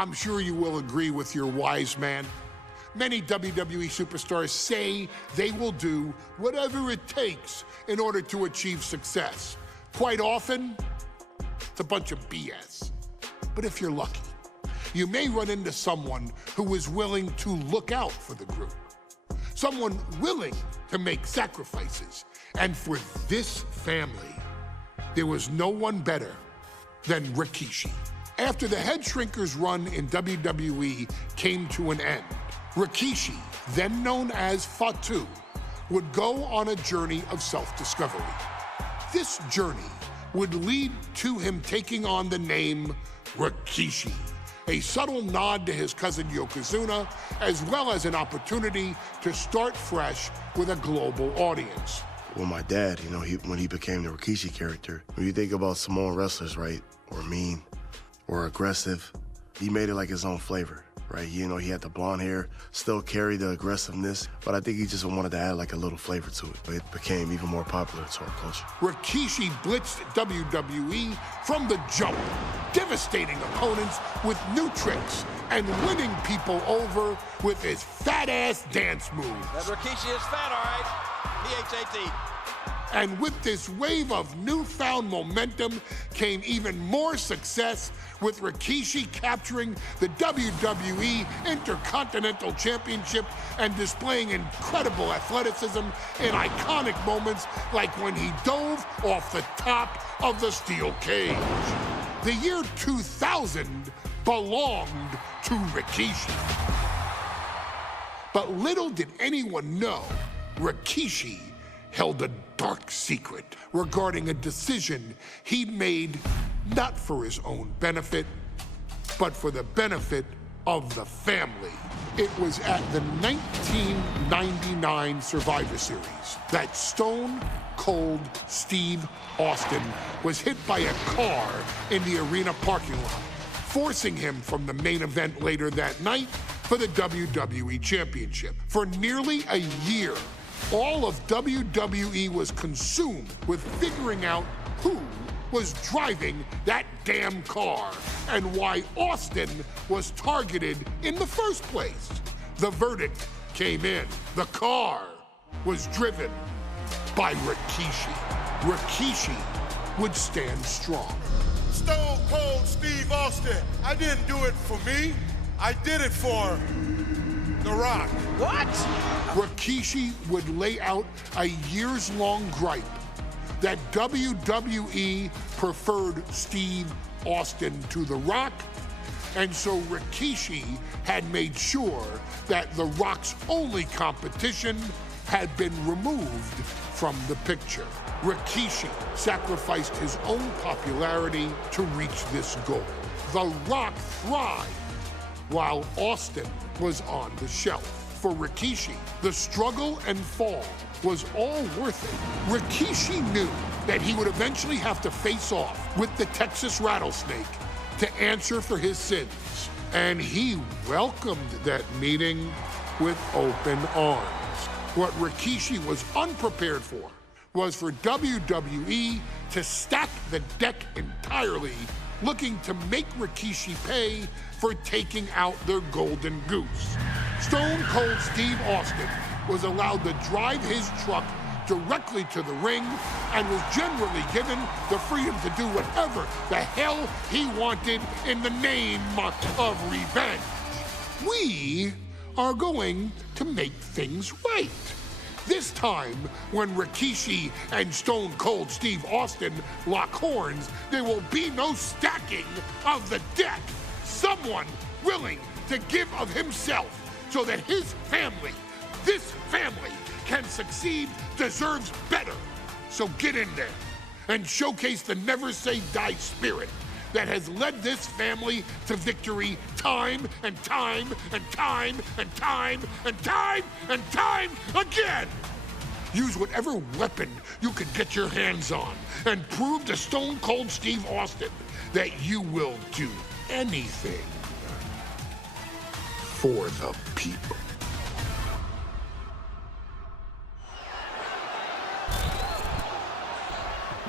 I'm sure you will agree with your wise man. Many WWE superstars say they will do whatever it takes in order to achieve success. Quite often, it's a bunch of BS. But if you're lucky, you may run into someone who is willing to look out for the group. Someone willing to make sacrifices. And for this family, there was no one better than Rikishi. After the Head Shrinkers run in WWE came to an end, Rikishi, then known as Fatu, would go on a journey of self-discovery. This journey would lead to him taking on the name Rikishi, a subtle nod to his cousin Yokozuna, as well as an opportunity to start fresh with a global audience. Well, my dad, when he became the Rikishi character, when you think about Samoan wrestlers, right, or mean, or aggressive, he made it like his own flavor, right? He had the blonde hair, still carried the aggressiveness, but I think he just wanted to add like a little flavor to it. It became even more popular to our culture. Rikishi blitzed WWE from the jump, devastating opponents with new tricks and winning people over with his fat-ass dance moves. That Rikishi is fat, all right. P-H-A-T. And with this wave of newfound momentum came even more success, with Rikishi capturing the WWE Intercontinental Championship and displaying incredible athleticism in iconic moments like when he dove off the top of the steel cage. The year 2000 belonged to Rikishi. But little did anyone know, Rikishi held a dark secret regarding a decision he'd made not for his own benefit, but for the benefit of the family. It was at the 1999 Survivor Series that Stone Cold Steve Austin was hit by a car in the arena parking lot, forcing him from the main event later that night for the WWE Championship. For nearly a year, all of WWE was consumed with figuring out who was driving that damn car and why Austin was targeted in the first place. The verdict came in. The car was driven by Rikishi. Rikishi would stand strong. Stone Cold Steve Austin, I didn't do it for me. I did it for The Rock. What? Rikishi would lay out a years-long gripe that WWE preferred Steve Austin to The Rock, and so Rikishi had made sure that The Rock's only competition had been removed from the picture. Rikishi sacrificed his own popularity to reach this goal. The Rock thrived while Austin was on the shelf. For Rikishi, the struggle and fall was all worth it. Rikishi knew that he would eventually have to face off with the Texas Rattlesnake to answer for his sins, and he welcomed that meeting with open arms. What Rikishi was unprepared for was for WWE to stack the deck entirely, looking to make Rikishi pay for taking out their golden goose. Stone Cold Steve Austin was allowed to drive his truck directly to the ring and was generally given the freedom to do whatever the hell he wanted in the name of revenge. We are going to make things right. This time, when Rikishi and Stone Cold Steve Austin lock horns, there will be no stacking of the deck. Someone willing to give of himself so that his family, this family, can succeed, deserves better. So get in there and showcase the never say die spirit that has led this family to victory time and time and time and time and time and time again. Use whatever weapon you can get your hands on and prove to Stone Cold Steve Austin that you will do anything for the people.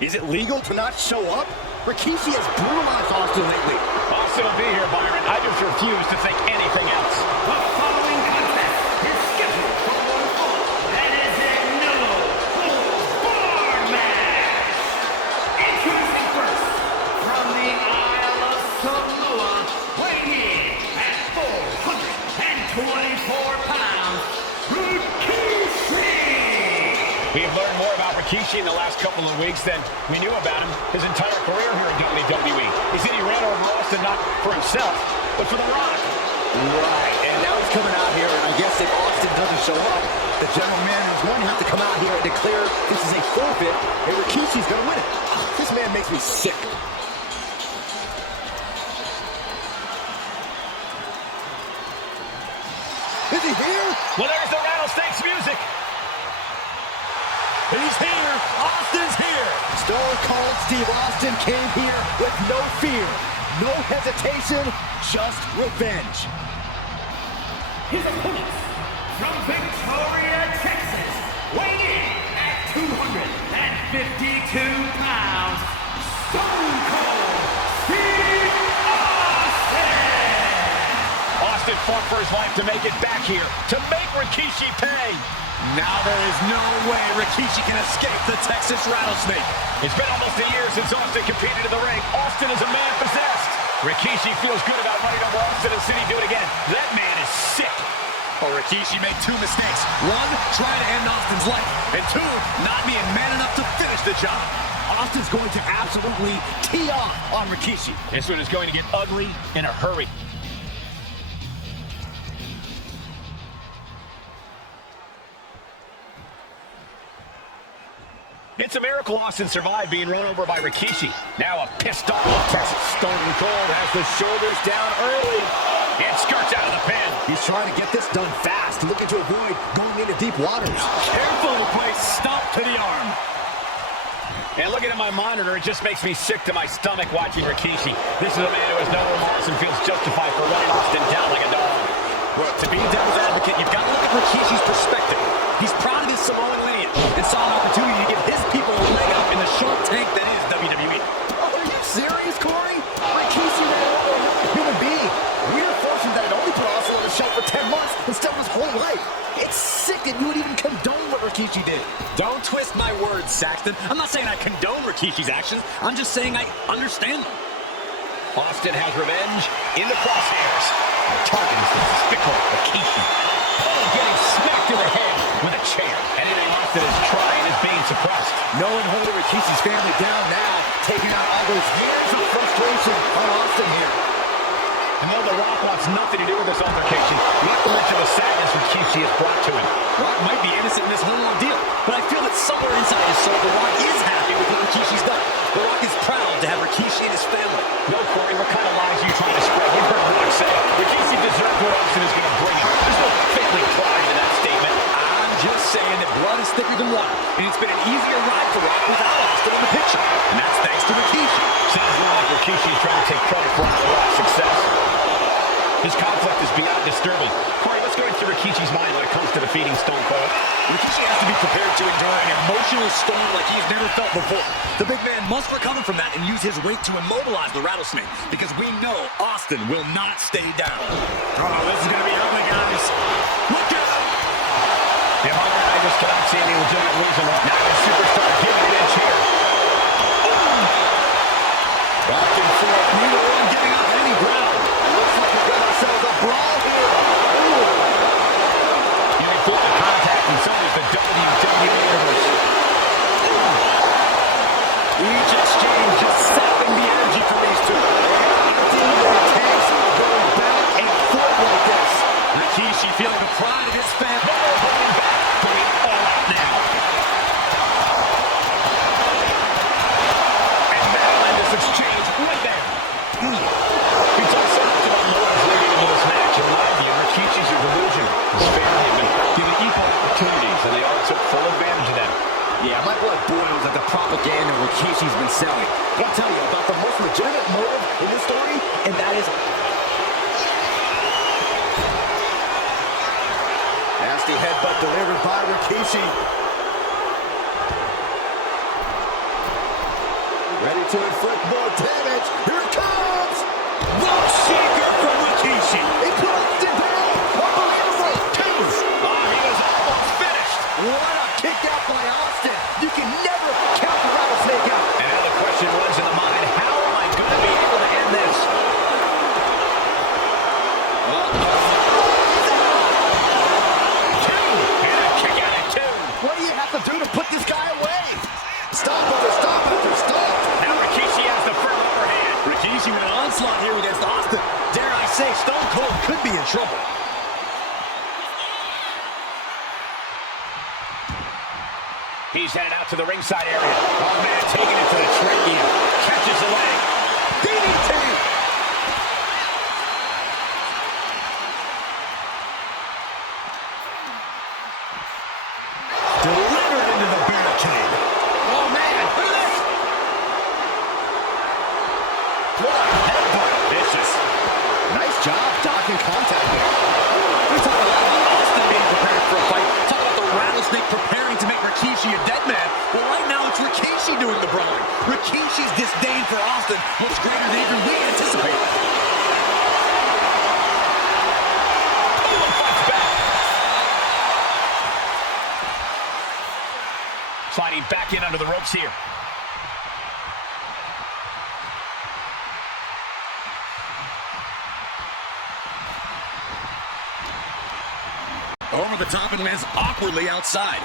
Is it legal to not show up? Rikishi has brutalized Austin lately. Austin will be here, Byron. I just refuse to think anything else. The following contest is scheduled for one fall and is a no-bar match. Introducing first, from the Isle of Samoa, weighing in at 424 pounds, Rikishi! We have learned more about Rikishi in the last couple of weeks than we knew about him his entire career here in WWE. He said he ran over Austin not for himself, but for The Rock. Right, and now he's coming out here, and I guess if Austin doesn't show up, the general manager is going to have to come out here and declare this is a forfeit, and Rikishi's going to win it. This man makes me sick. Is he here? Well, there's the rattlesnake's music. He's here. Austin's here. Stone Cold Steve Austin came here with no fear, no hesitation, just revenge. His opponents, from Victoria, Texas, weighing in at 252 pounds, Stone Cold Steve Austin! Austin fought for his life to make it back here, to make Rikishi pay. Now there is no way Rikishi can escape the Texas Rattlesnake. It's been almost a year since Austin competed in the ring. Austin is a man possessed. Rikishi feels good about running over Austin and City do it again. That man is sick. Oh, Rikishi made two mistakes. One, trying to end Austin's life. And two, not being man enough to finish the job. Austin's going to absolutely tee off on Rikishi. This one is going to get ugly in a hurry. It's a miracle Austin survived being run over by Rikishi. Now a pissed off Texas Stone Cold has the shoulders down early. It skirts out of the pin. He's trying to get this done fast, looking to avoid going into deep waters. Carefully placed stomp to the arm. And looking at my monitor, it just makes me sick to my stomach watching Rikishi. This is a man who has no remorse and feels justified for running Austin down like a dog. Well, to be devil's advocate, you've got to look at Rikishi's perspective. He's proud of his Samoan lineage and saw an opportunity to give his people a leg up in the Shark Tank that is WWE. Oh, are you serious, Corey? Rikishi ran over a human being. We're fortunate that it only put Austin on the shelf for 10 months instead of his whole life. It's sick that you would even condone what Rikishi did. Don't twist my words, Saxton. I'm not saying I condone Rikishi's actions. I'm just saying I understand them. Austin has revenge in the crosshairs. Targets the despicable Rikishi. Oh, getting smacked in the head with a chair. Anything Austin is trying is being suppressed. Knowing holding Rikishi's family down now, taking out all those years of frustration on Austin here. And though The Rock wants nothing to do with this altercation, not to mention the sadness Rikishi has brought to him. Rock might be innocent in this whole ordeal, but I feel that somewhere inside his soul, The Rock is happy with what Rikishi's done. The Rock is proud to have Rikishi and his family. No, Corey, what kind of lies are you trying to spread? We've heard Rock say Rikishi deserves what Austin is going to bring him. There's no family pride in that statement. I'm just saying that blood is thicker than water, and it's been an easier ride for Rock without Austin in the picture. And that's thanks to Rikishi. Seems like Rikishi is trying to take credit for Rock's success. His conflict is beyond disturbing. Corey, let's go into Rikishi's mind when it comes to defeating Stone Cold. Rikishi has to be prepared to endure an emotional storm like he's never felt before. The big man must recover from that and use his weight to immobilize the Rattlesnake, because we know Austin will not stay down. Oh, this is going to be ugly, guys. Look out! Yeah, I just cannot see any legitimate reason why. Now the superstar giving an inch here. Back and forth, neither one getting up any ground. Looks like we've got ourselves a brawl here. You may feel the contact and so does the WWE Universe. Each exchange just sapping the energy from these two. I've seen what it takes going back and forth like this. Rikishi feeling the pride of his family. Going back, going all out now. And that'll end this exchange right there. We talked so much about motives leading into this match. In my view, Rikishi's a delusion. His family have been given equal opportunities, and they all took full advantage of them. Yeah, my blood boils at the propaganda Rikishi's been selling. But I'll tell you about the most legitimate motive in this story, and that is nasty headbutt delivered by Rikishi. Ready to inflict more damage. Here it comes! The shaker from say Stone Cold could be in trouble. He's headed out to the ringside area. Oh, man, taking it to the trachea. Catches the leg. DDT! Delivered into the barricade. Oh, man, look at this! What a headbutt. Vicious. Nice job dodging contact there. We talk a lot about Austin being prepared for a fight. Talk about the rattlesnake preparing to make Rikishi a dead man. Well, right now it's Rikishi doing the brawling. Rikishi's disdain for Austin looks greater than even we anticipated. Sliding back in under the ropes here. Over the top and lands awkwardly outside.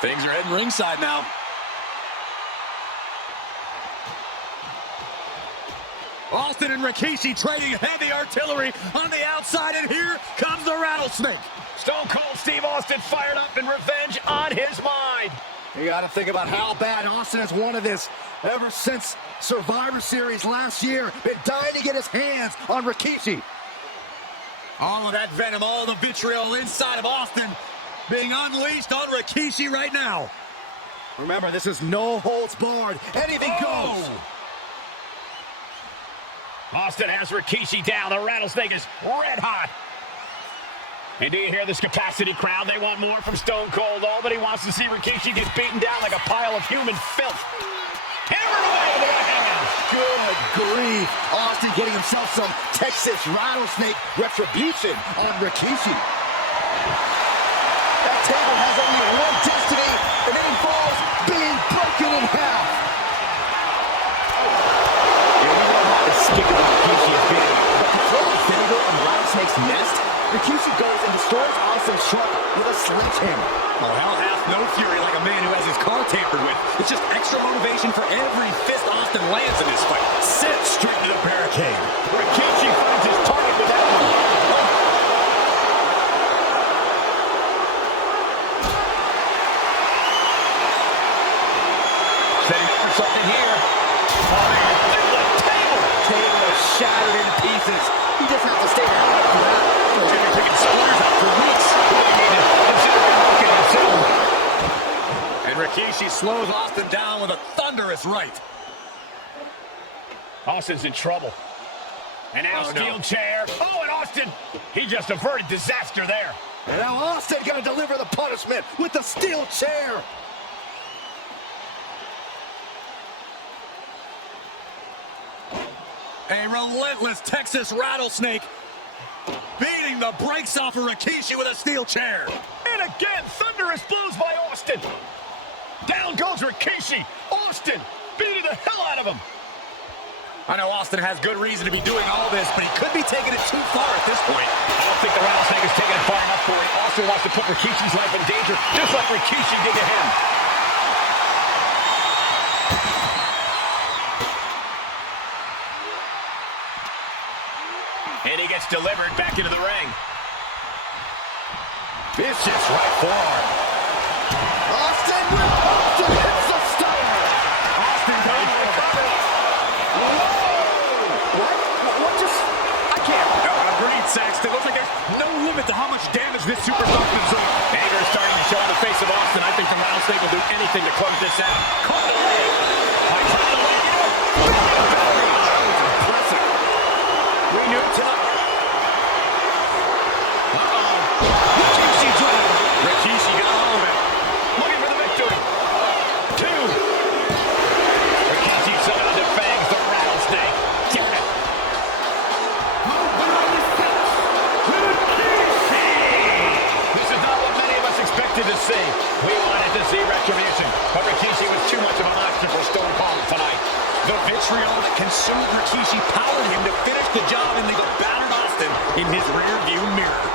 Things are heading ringside now. Austin and Rikishi trading heavy artillery on the outside, and here comes the rattlesnake. Stone Cold Steve Austin fired up in revenge on his mind. You got to think about how bad Austin has wanted this ever since Survivor Series last year. Been dying to get his hands on Rikishi. All of that venom, all the vitriol inside of Austin being unleashed on Rikishi right now. Remember, this is no holds barred. Anything goes. Austin has Rikishi down. The rattlesnake is red hot. And do you hear this capacity crowd? They want more from Stone Cold. Nobody wants to see Rikishi get beaten down like a pile of human filth. Hammered away with the right hand. Good grief. Austin getting himself some Texas rattlesnake retribution on Rikishi. That table has only one destiny, and it involves being broken in half. Yeah, we know how skipping Rikishi is being, but to throw a finger on Rattlesnake's nest, Rikishi goes and destroys Austin's truck with a sledgehammer. Well, hell hath no fury like a man who has his car tampered with. It's just extra motivation for every fist Austin lands in this fight. Sent straight to the barricade. Rikishi finds his target with that one. Setting up for something here. Oh, man, look at the table. Table is shattered in pieces. He just has to stay out of that. Taking squares out for weeks. And Rikishi slows Austin down with a thunderous right. Austin's in trouble. And now steel chair. Oh, and Austin, he just averted disaster there. And now Austin going to deliver the punishment with the steel chair. A relentless Texas rattlesnake beating the brakes off of Rikishi with a steel chair. And again, thunderous blows by Austin. Down goes Rikishi. Austin beating the hell out of him. I know Austin has good reason to be doing all this, but he could be taking it too far at this point. I don't think the rattlesnake is taking it far enough for him. Austin wants to put Rikishi's life in danger, just like Rikishi did to him. And he gets delivered back into the ring. Vicious right forearm. Austin hits the stunner. Austin goes for the cover. What just? I can't. Agreed, Saxton. Looks like there's no limit to how much damage this superstar can do. Anger is starting to show on the face of Austin. I think the rattlesnake will do anything to close this out. Caught the leg. Trying to leg it up. Impressive. We knew it tonight. Rikishi got all of it. Looking for the victory. 2. Rikishi summoned the fangs, the rattlesnake. This is not what many of us expected to see. We wanted to see retribution, but Rikishi was too much of a monster for Stone Cold tonight. The vitriol that consumed Rikishi powered him to finish the job and leave a battered Austin in his rearview mirror.